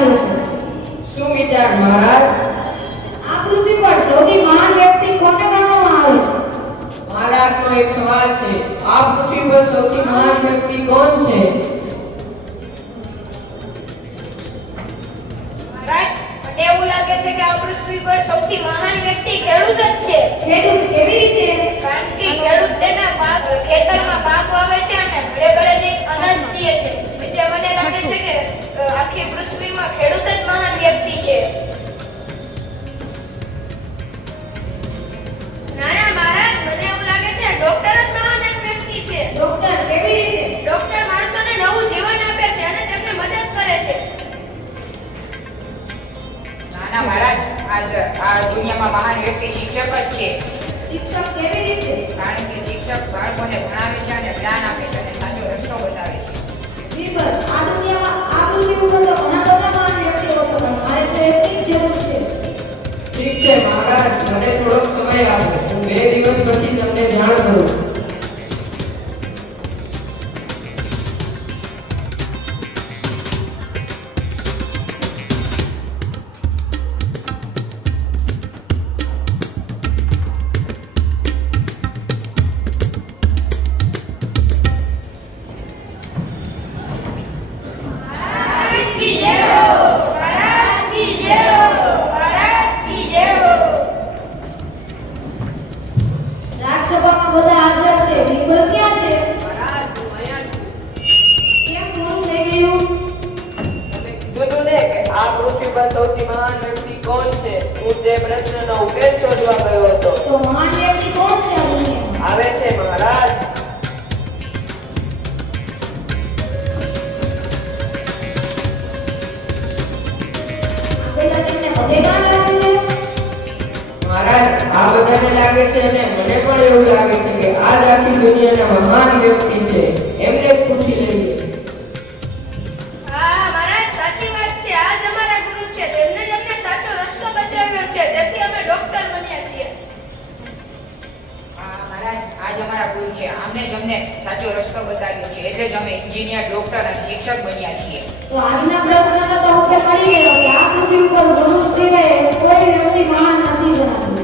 આવ્યો છું. શું વિચાર મહારાજ? આ પૃથ્વી પર સૌથી મહાન વ્યક્તિ કોને ગણવામાં આવે છે? મહારાજનો એક સવાલ છે. આ પૃથ્વી પર સૌથી મહાન વ્યક્તિ કોણ છે? મહારાજ, મને એવું લાગે છે કે આ પૃથ્વી પર સૌથી મહાન વ્યક્તિ ખેડૂત જ છે. ખેડૂત કેવી રીતે? કારણ કે ખેડૂત તેના પાક ખેતરમાં પાક વાવે છે અને ઘરે ઘરે જઈને અનાજ દે છે. એટલે મને લાગે છે કે આખી પૃથ્વીમાં ખેડૂત જ મહાન વ્યક્તિ છે. ના ના મહારાજ, મને એવું લાગે છે ડોક્ટર જ મહાન વ્યક્તિ છે. ડોક્ટર કેવી રીતે? ડોક્ટર માણસોને નવું જીવન આપે છે અને તેમને મદદ કરે છે. નાના મહારાજ, આ દુનિયામાં મહાન વ્યક્તિ શિક્ષક જ છે. શિક્ષક કેવી રીતે? કારણ કે શિક્ષક બાળકોને ભણાવે છે અને જ્ઞાન આપે છે અને સાચો રસ્તો બતાવે છે. બિલકુલ. આ દુનિયામાં આ પૃથ્વી ઉપર તો ઘણા બધા મહાન વ્યક્તિઓ છે, પણ મારે તો એકની જ જરૂર છે. ઠીક છે મહારાજ, મને થોડોક સમય આપો. હું 2 દિવસ પછી તમને જાણ કરું. રાજસભામાં બધા હાજર છે. બિરબલ ક્યાં છે? મહારાજ, હું અહીંયા છું. કેમ મોડું થઈ ગયું? તમે કીધું ને કે આ પૃથ્વી પર સૌથી મહાન વ્યક્તિ કોણ છે? હું તે પ્રશ્નનો ઉકેલ શોધવા ગયો હતો. તો મહાન વ્યક્તિ કોણ છે આ દુનિયામાં? આવે છે મહારાજ. પેલા તેમને વધેગાર લાગે છે. મહારાજ, આ બધાને લાગે છે અને મને પણ એવું લાગે છે કે આ જ આખી દુનિયાના મહાન વ્યક્તિ છે. એમને જ પૂછી લઈએ. હા મહારાજ, સાચી વાત છે. આ જ અમારા ગુરુ છે. તેમને જ અમને સાચો રસ્તો બતાવ્યો છે. તેથી અમે ડોક્ટર બન્યા છીએ. મહારાજ, આજ અમારા ગુરુ છે. આમને જ અમને સાચો રસ્તો બતાવ્યો છે. એટલે જ અમે એન્જિનિયર, ડોક્ટર અને શિક્ષક બન્યા છીએ. તો આજના પ્રશ્નનો તો ઉકેલ મળી ગયો કે આ પૃથ્વી ઉપર મનુષ્ય સિવાય કોઈ વ્યક્તિ મહાન નથી જણાતું.